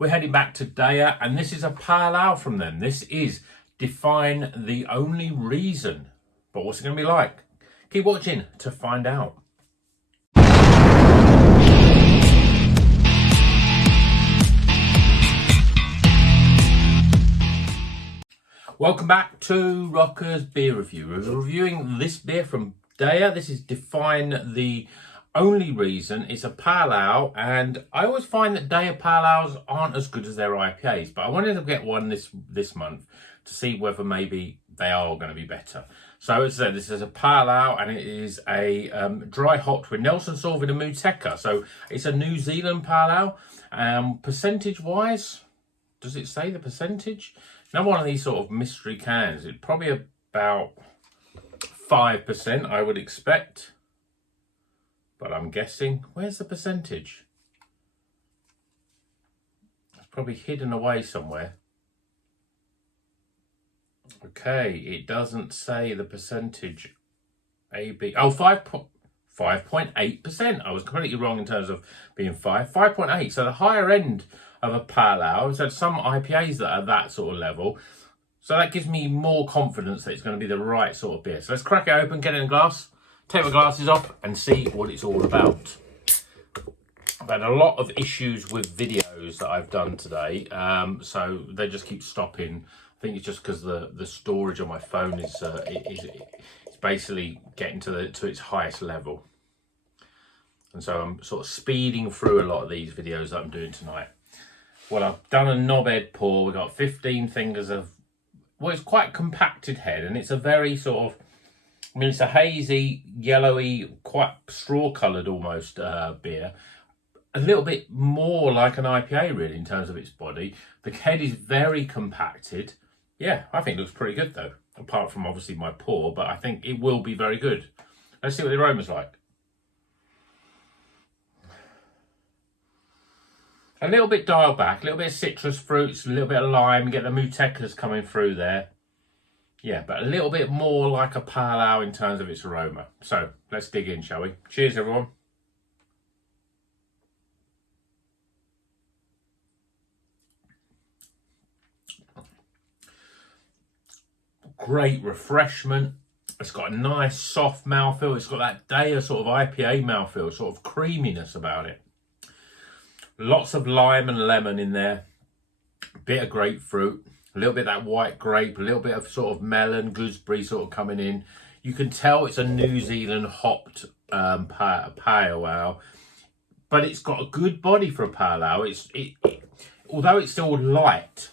We're heading back to DEYA, and this is a pale ale from them. This is Define the Only Reason. But what's it going to be like? Keep watching to find out. Welcome back to Rocker's Beer Review. We're reviewing this beer from DEYA. This is Define the Only Reason. It's a pale ale, and I always find that DEYA pale ales aren't as good as their IPAs, but I wanted to get one this month to see whether maybe they are going to be better. So as I said, this is a pale ale, and it is a dry hopped with Nelson Sauvin and Muteca. So it's a New Zealand pale ale. Percentage wise, does it say the percentage? Now, one of these sort of mystery cans, it's probably about 5%, I would expect. But I'm guessing, where's the percentage? It's probably hidden away somewhere. Okay, it doesn't say the percentage. AB. Oh, 5.8%. I was completely wrong in terms of being 5.8. So the higher end of a pale ale. So some IPAs that are that sort of level. So that gives me more confidence that it's going to be the right sort of beer. So let's crack it open, get it in a glass, take my glasses off and see what it's all about. I've had a lot of issues with videos that I've done today. So they just keep stopping. I think it's just because the storage on my phone is it's basically getting to its highest level. And so I'm sort of speeding through a lot of these videos that I'm doing tonight. Well, I've done a knobhead pour. We've got 15 fingers of, well, it's quite compacted head, and it's a very sort of, I mean, it's a hazy, yellowy, quite straw-coloured almost beer. A little bit more like an IPA, really, in terms of its body. The head is very compacted. Yeah, I think it looks pretty good, though, apart from, obviously, my pour, but I think it will be very good. Let's see what the aroma's like. A little bit dialed back, a little bit of citrus fruits, a little bit of lime, you get the Mutecas coming through there. Yeah, but a little bit more like a pale ale in terms of its aroma. So, let's dig in, shall we? Cheers, everyone. Great refreshment. It's got a nice soft mouthfeel. It's got that DEYA sort of IPA mouthfeel, sort of creaminess about it. Lots of lime and lemon in there. A bit of grapefruit. A little bit of that white grape. A little bit of sort of melon, gooseberry sort of coming in. You can tell it's a New Zealand hopped pale ale. But it's got a good body for a pale ale. Although it's still light,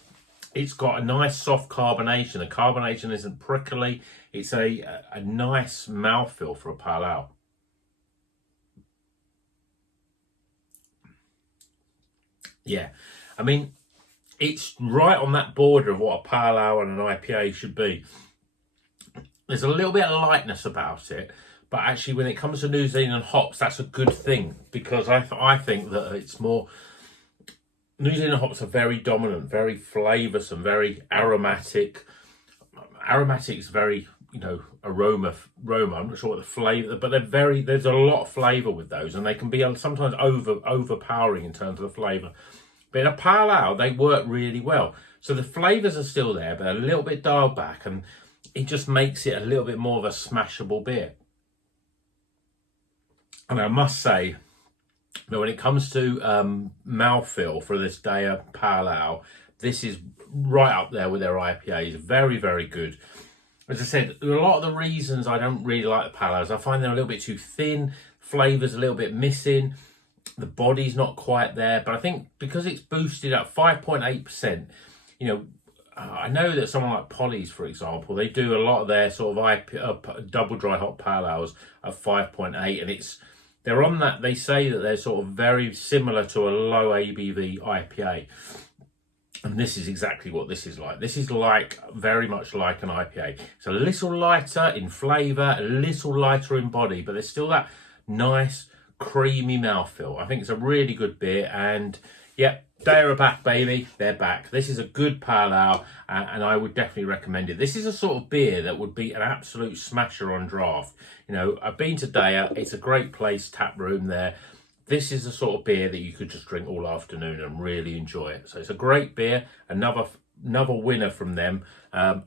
it's got a nice soft carbonation. The carbonation isn't prickly. It's a nice mouthfeel for a pale ale. Yeah, I mean, it's right on that border of what a pale ale and an IPA should be. There's a little bit of lightness about it, but actually when it comes to New Zealand hops, that's a good thing, because I think that it's more, New Zealand hops are very dominant, very flavoursome, very aromatic. Aromatic is very, you know, aroma. I'm not sure what the flavour, but there's a lot of flavour with those, and they can be sometimes overpowering in terms of the flavour. But in a pale ale, they work really well. So the flavours are still there, but a little bit dialed back, and it just makes it a little bit more of a smashable beer. And I must say that when it comes to mouthfeel for this DEYA pale ale, this is right up there with their IPAs. Very, very good. As I said, a lot of the reasons I don't really like the pale ales, I find they're a little bit too thin, flavours a little bit missing, the body's not quite there. But I think because it's boosted up 5.8%, you know, I know that someone like Polly's, for example, they do a lot of their sort of double dry hop pale ales at 5.8, and they're on that. They say that they're sort of very similar to a low ABV IPA. And this is exactly what this is like. This is like, very much like an IPA. It's a little lighter in flavour, a little lighter in body, but there's still that nice, creamy mouthfeel. I think it's a really good beer, and yeah, DEYA are back, baby. They're back. This is a good pale ale, and I would definitely recommend it. This is a sort of beer that would be an absolute smasher on draft. You know, I've been to DEYA. It's a great place, tap room there. this is the sort of beer that you could just drink all afternoon and really enjoy it. So it's a great beer, another winner from them.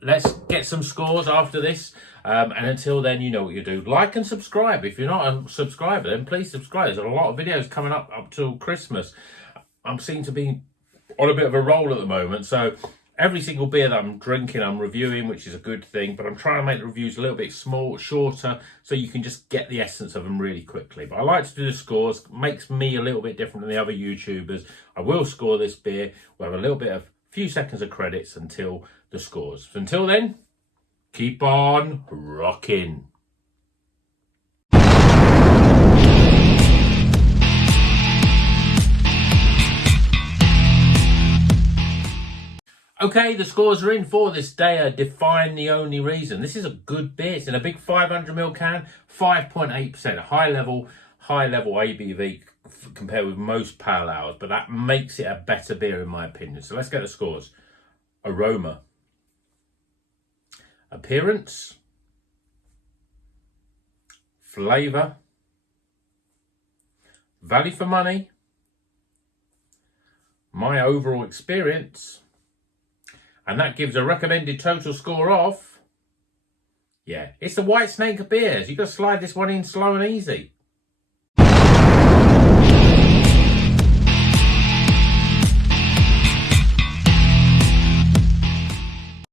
Let's get some scores after this. And until then, you know what you do. Like and subscribe. If you're not a subscriber, then please subscribe. There's a lot of videos coming up till Christmas. I'm seen to be on a bit of a roll at the moment. So every single beer that I'm drinking, I'm reviewing, which is a good thing. But I'm trying to make the reviews a little bit shorter, so you can just get the essence of them really quickly. But I like to do the scores. Makes me a little bit different than the other YouTubers. I will score this beer. We'll have a little bit of few seconds of credits until the scores. So until then, keep on rocking. Okay, the scores are in for this DEYA Define the Only Reason. This is a good beer. It's in a big 500ml can, 5.8%, high level ABV compared with most pale ales, but that makes it a better beer in my opinion. So let's get the scores. Aroma, appearance, flavour, value for money, my overall experience, and that gives a recommended total score of, yeah, it's the White Snake of beers. You've got to slide this one in slow and easy.